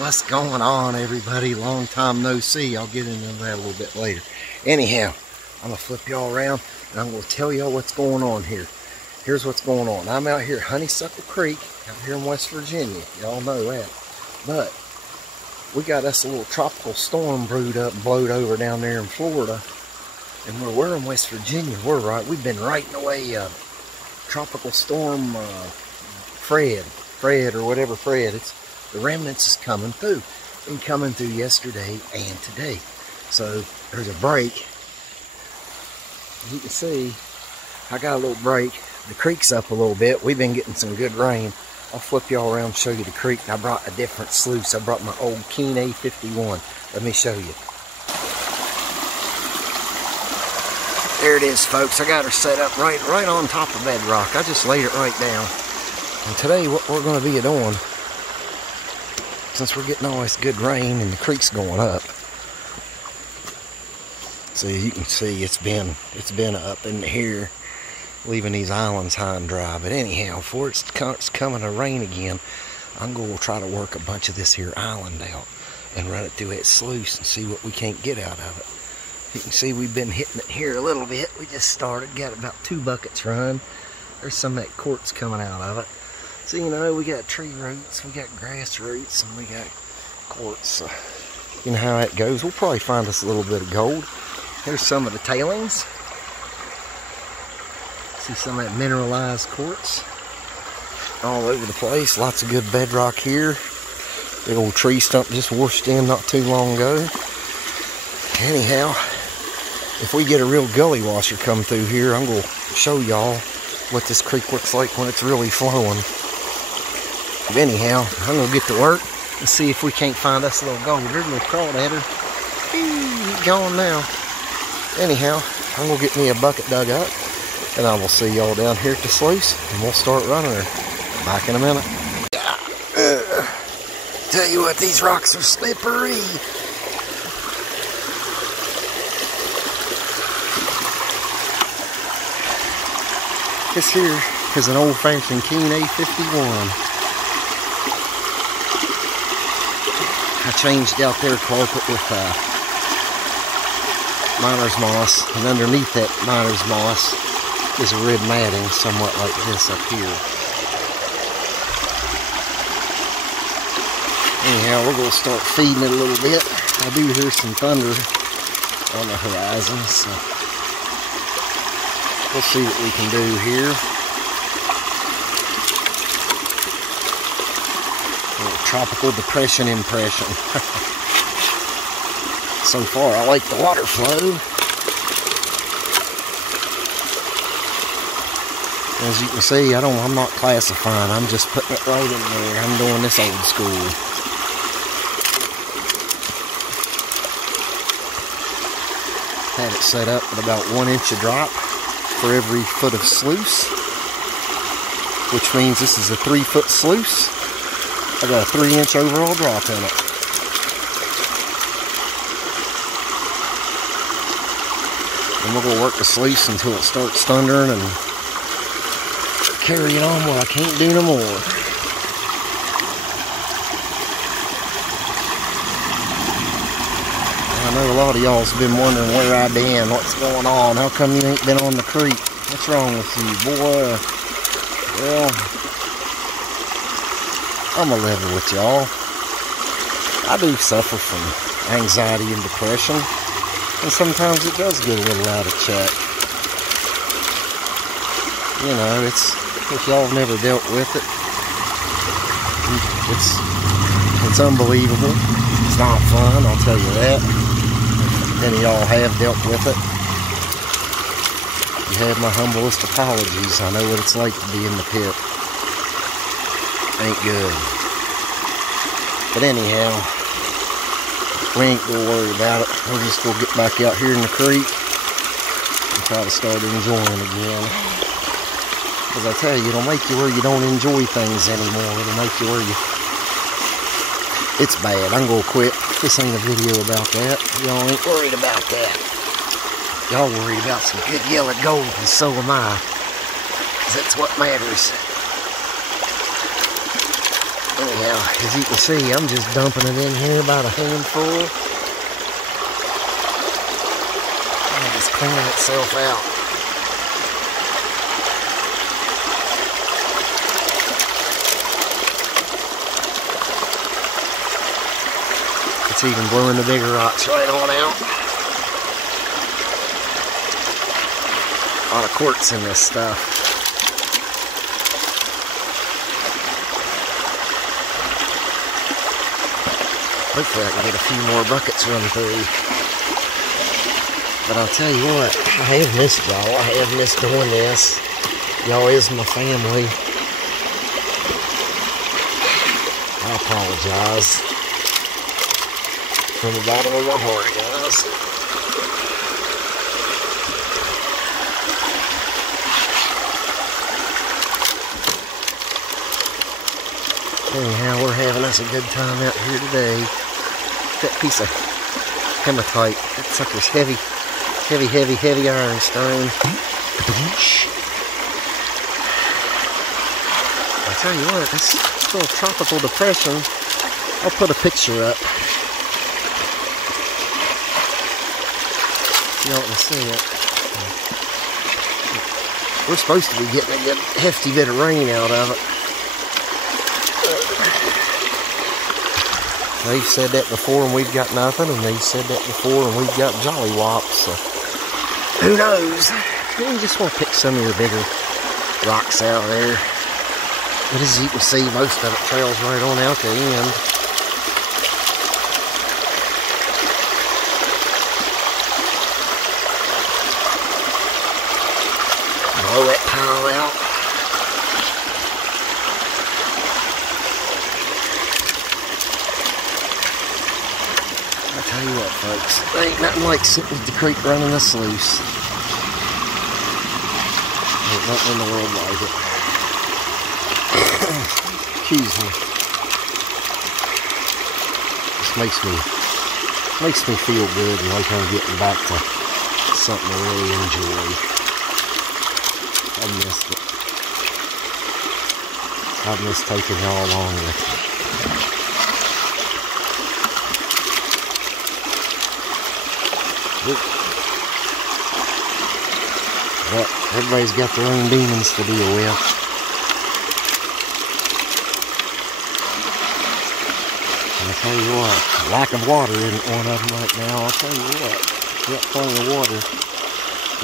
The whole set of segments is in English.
What's going on, everybody? Long time no see. I'll get into that a little bit later. Anyhow, I'm going to flip y'all around and I'm going to tell y'all what's going on here. Here's what's going on. I'm out here at Honeysuckle Creek out here in West Virginia. Y'all know that. But we got us a little tropical storm brewed up and blowed over down there in Florida. And where we're in West Virginia, we've been riding away tropical storm Fred or whatever Fred. It's the remnants is coming through. Been coming through yesterday and today. So there's a break. As you can see, I got a little break. The creek's up a little bit. We've been getting some good rain. I'll flip y'all around and show you the creek. And I brought a different sluice. I brought my old Keen A51. Let me show you. There it is, folks. I got her set up right on top of bedrock. I just laid it right down. And today what we're going to be doing, since we're getting all this good rain and the creek's going up, so you can see it's been up in here, leaving these islands high and dry. But anyhow, before it's coming to rain again, I'm going to try to work a bunch of this here island out and run it through that sluice and see what we can't get out of it. You can see we've been hitting it here a little bit. We just started, got about 2 buckets run. There's some of that quartz coming out of it. So, you know, we got tree roots, we got grass roots, and we got quartz. So, you know how that goes. We'll probably find us a little bit of gold. Here's some of the tailings. See some of that mineralized quartz all over the place. Lots of good bedrock here. Big old tree stump just washed in not too long ago. Anyhow, if we get a real gully washer come through here, I'm going to show y'all what this creek looks like when it's really flowing. But anyhow, I'm going to get to work and see if we can't find us a little gold. There's a little crawdadder. He's gone now. Anyhow, I'm going to get me a bucket dug up, and I will see y'all down here at the sluice, and we'll start running her. Back in a minute. Tell you what, these rocks are slippery. This here is an old-fashioned Keen A51. I changed out their carpet with miner's moss, and underneath that miner's moss is a red matting, somewhat like this up here. Anyhow, we're going to start feeding it a little bit. I do hear some thunder on the horizon, so we'll see what we can do here. A little tropical depression impression. So far, I like the water flow. As you can see, I'm not classifying. I'm just putting it right in there. I'm doing this old school. Had it set up at about 1 inch a drop for every foot of sluice, which means this is a 3-foot sluice. I got a 3-inch overall drop in it. And we're going to work the sluice until it starts thundering and carry it on. Well, I can't do no more. I know a lot of y'all's been wondering where I been, what's going on, how come you ain't been on the creek? What's wrong with you, boy? Well, I'm a level with y'all. I do suffer from anxiety and depression, and sometimes it does get a little out of check. You know, if y'all have never dealt with it, it's unbelievable. It's not fun, I'll tell you that. Any of y'all have dealt with it, you have my humblest apologies. I know what it's like to be in the pit. Ain't good. But anyhow, we ain't gonna worry about it. We're just gonna get back out here in the creek and try to start enjoying again. Because I tell you, it'll make you where you don't enjoy things anymore. It'll make you where you... It's bad. I'm gonna quit. This ain't a video about that. Y'all ain't worried about that. Y'all worried about some good yellow gold, and so am I. Because that's what matters. Anyhow, as you can see, I'm just dumping it in here about a handful. And it's cleaning itself out. It's even blowing the bigger rocks right on out. A lot of quartz in this stuff. Hopefully I can get a few more buckets run through. But I'll tell you what, I have missed y'all. I have missed doing this. Y'all is my family. I apologize. From the bottom of my heart, guys. Anyhow, we're having us a good time out here today. That piece of hematite, that sucker's heavy, heavy, heavy, heavy ironstone. I tell you what, this little tropical depression, I'll put a picture up. Y'all can see it. We're supposed to be getting a good hefty bit of rain out of it. They've said that before and we've got nothing, and they've said that before and we've got jollywops, so who knows? You just want to pick some of your bigger rocks out there. But as you can see, most of it trails right on out the end. Blow that pile out. I tell you what, folks, there ain't nothing like sitting at the creek running a sluice. Ain't nothing in the world like it. Excuse me. This makes me feel good and like I'm getting back to something I really enjoy. I missed it. I've missed taking y'all along with me. But everybody's got their own demons to deal with. And I tell you what, lack of water isn't one of them right now. I'll tell you what, got plenty of water.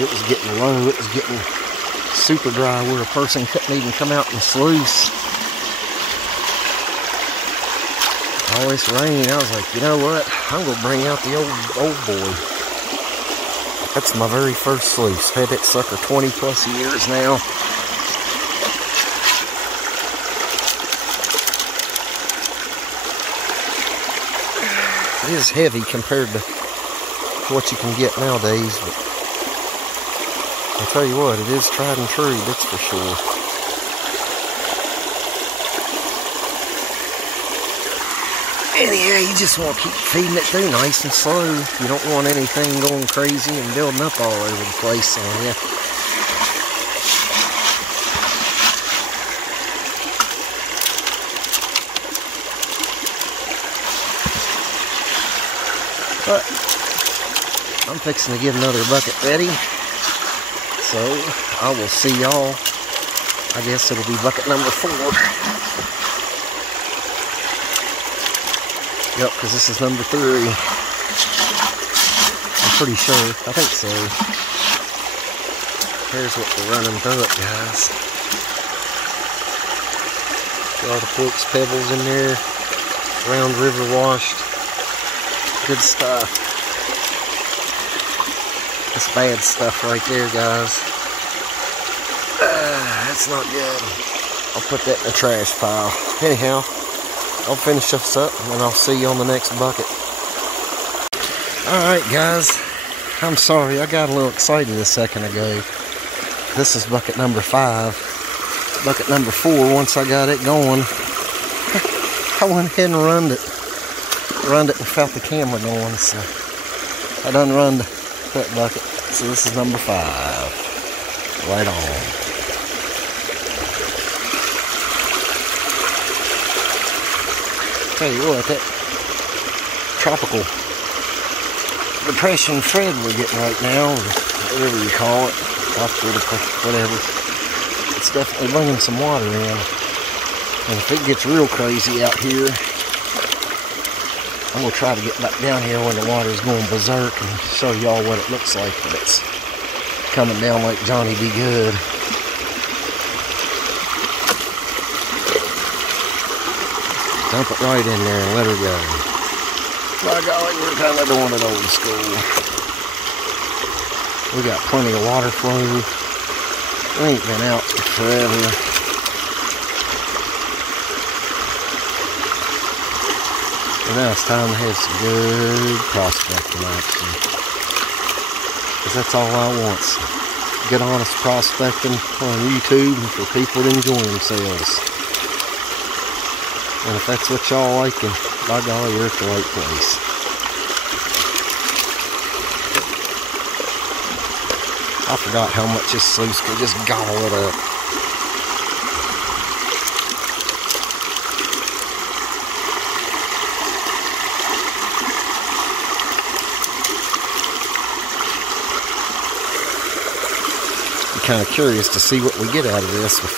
It was getting low, it was getting super dry where a person couldn't even come out in the sluice. All this rain, I was like, you know what? I'm gonna bring out the old boy. That's my very first sluice. Had that sucker 20 plus years now. It is heavy compared to what you can get nowadays, but I'll tell you what, it is tried and true, that's for sure. Anyhow, you just want to keep feeding it through nice and slow. You don't want anything going crazy and building up all over the place on you. But I'm fixing to get another bucket ready. So I will see y'all. I guess it'll be bucket number 4. Yep, because this is number 3. I'm pretty sure. I think so. Here's what we're running through it, guys. Got all the quartz pebbles in there. Round river washed. Good stuff. That's bad stuff right there, guys. That's not good. I'll put that in the trash pile. Anyhow, I'll finish this up and I'll see you on the next bucket. Alright guys, I'm sorry, I got a little excited a second ago. This is bucket number 5. Bucket number 4, once I got it going, I went ahead and run it and felt the camera going, so I done run that bucket. So this is number 5. Right on. Tell you what, that tropical depression Fred we're getting right now, or whatever you call it, tropical depression, whatever, it's definitely bringing some water in. And if it gets real crazy out here, I'm going to try to get back down here when the water is going berserk and show y'all what it looks like when it's coming down like Johnny Be Good. Dump it right in there and let her go. By golly, we're kind of doing it old school. We got plenty of water flow. We ain't been out forever. And now it's time to have some good prospecting action. Because that's all I want. Good honest prospecting on YouTube for people to enjoy themselves. And if that's what y'all like, and by golly, you're at the right place. I forgot how much this sluice can just gobble it up. I'm kind of curious to see what we get out of this with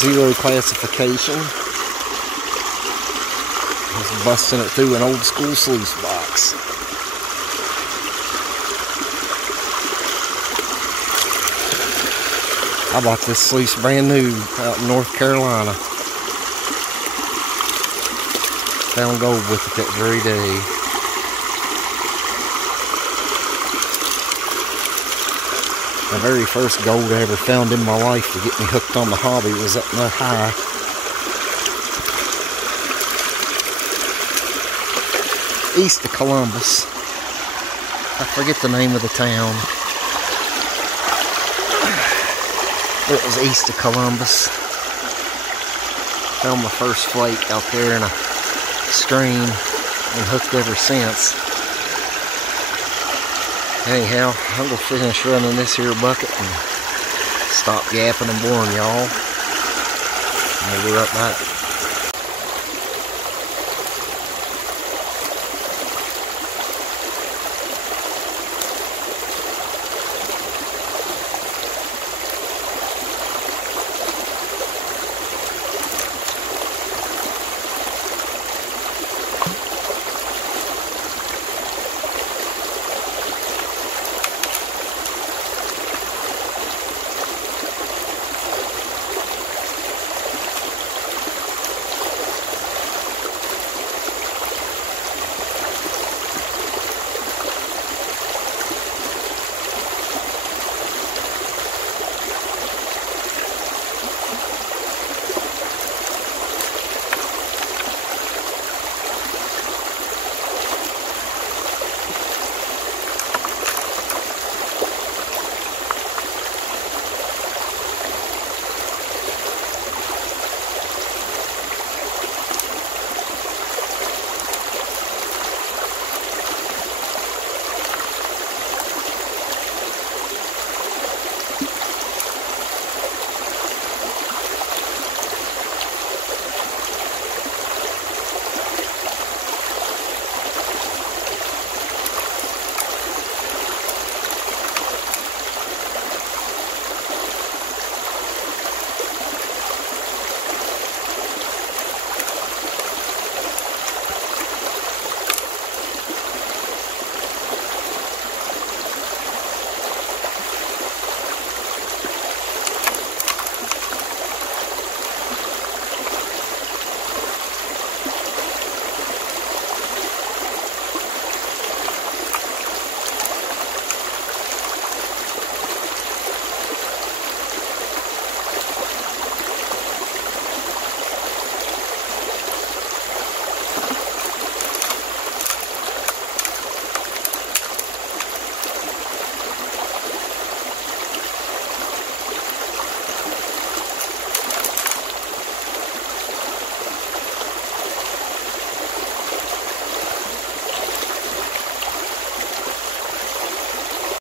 0 classification. Just busting it through an old school sluice box. I bought this sluice brand new out in North Carolina. Found gold with it that very day. The very first gold I ever found in my life to get me hooked on the hobby was up in that high. East of Columbus. I forget the name of the town. It was east of Columbus. Found my first flake out there in a stream and hooked ever since. Anyhow, I'm going to finish running this here bucket and stop yapping and boring y'all. We'll be right back.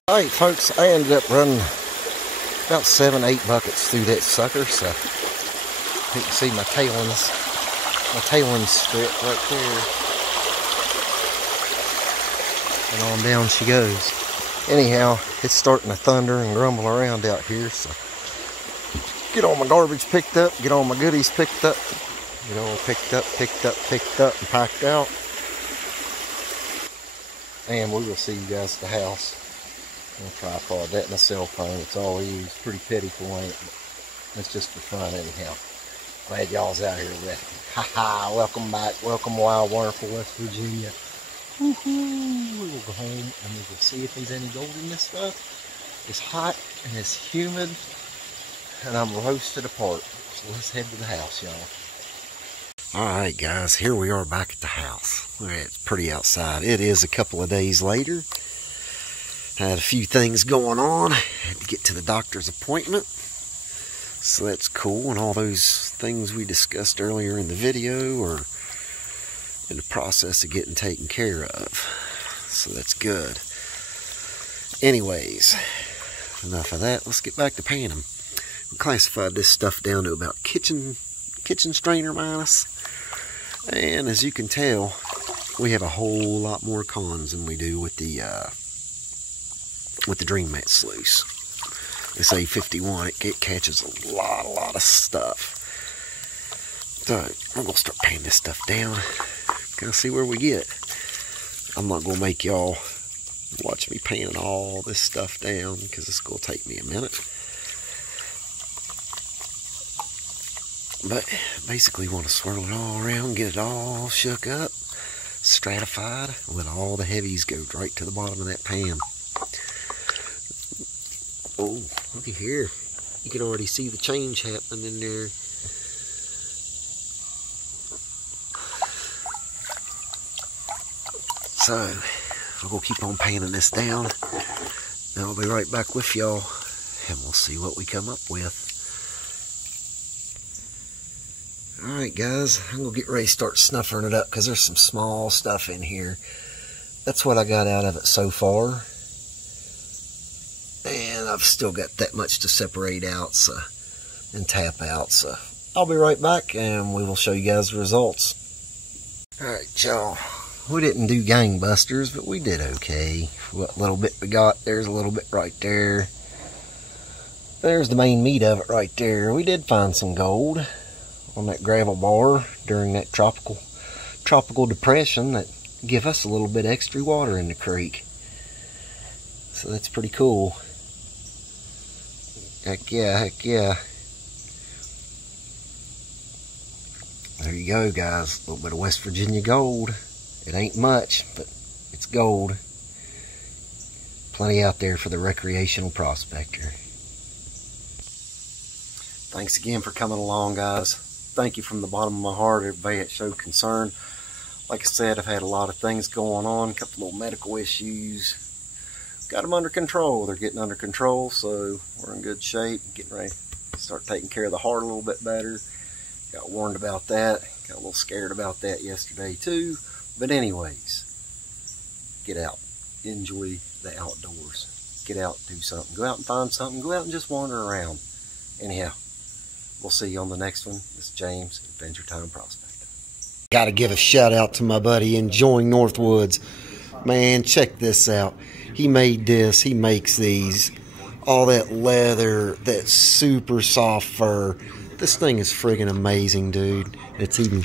Alright folks, I ended up running about 7-8 buckets through that sucker, so you can see my tailings my tailing strip right there. And on down she goes. Anyhow, it's starting to thunder and grumble around out here, so get all my garbage picked up, get all my goodies picked up, get all picked up, and packed out. And we will see you guys at the house. On a tripod, that and a cell phone, it's all we use. Pretty pitiful, ain't it? But it's just for fun anyhow. Glad y'all's out here with me. Haha, welcome back. Welcome wild, wonderful West Virginia. Woohoo! We will go home and we will see if there's any gold in this stuff. It's hot and it's humid and I'm roasted apart. So let's head to the house, y'all. Alright guys, here we are back at the house. It's pretty outside. It is a couple of days later. I had a few things going on. I had to get to the doctor's appointment. So that's cool. And all those things we discussed earlier in the video are in the process of getting taken care of. So that's good. Anyways, enough of that. Let's get back to paying them. We classified this stuff down to about kitchen strainer minus. And as you can tell, we have a whole lot more cons than we do with the Dream Mat sluice. This A51, it catches a lot of stuff. So I'm gonna start paying this stuff down. Gonna see where we get. I'm not gonna make y'all watch me paying all this stuff down because it's gonna take me a minute. But basically want to swirl it all around, get it all shook up, stratified, let all the heavies go right to the bottom of that pan. Oh, looky here. You can already see the change happening in there. So, I'll go keep on painting this down. Then I'll be right back with y'all, and we'll see what we come up with. Alright guys, I'm going to get ready to start snuffing it up because there's some small stuff in here. That's what I got out of it so far. And I've still got that much to separate out and tap out. So I'll be right back and we will show you guys the results. Alright y'all, we didn't do gangbusters, but we did okay. What little bit we got, there's a little bit right there. There's the main meat of it right there. We did find some gold on that gravel bar during that tropical depression that give us a little bit extra water in the creek. So that's pretty cool. Heck yeah, heck yeah. There you go guys, a little bit of West Virginia gold. It ain't much, but it's gold. Plenty out there for the recreational prospector. Thanks again for coming along guys. Thank you from the bottom of my heart, everybody that showed concern. Like I said, I've had a lot of things going on, a couple little medical issues. Got them under control. They're getting under control, so we're in good shape. Getting ready to start taking care of the heart a little bit better. Got warned about that. Got a little scared about that yesterday too. But anyways, get out. Enjoy the outdoors. Get out, do something. Go out and find something. Go out and just wander around. Anyhow, we'll see you on the next one. This is James, Adventure Time Prospector. Got to give a shout out to my buddy Enjoying Northwoods. Man, check this out. He made this. He makes these. All that leather, that super soft fur. This thing is friggin' amazing, dude. It's even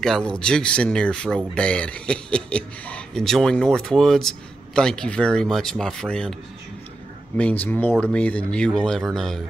got a little juice in there for old dad. Enjoying Northwoods. Thank you very much, my friend. Means more to me than you will ever know.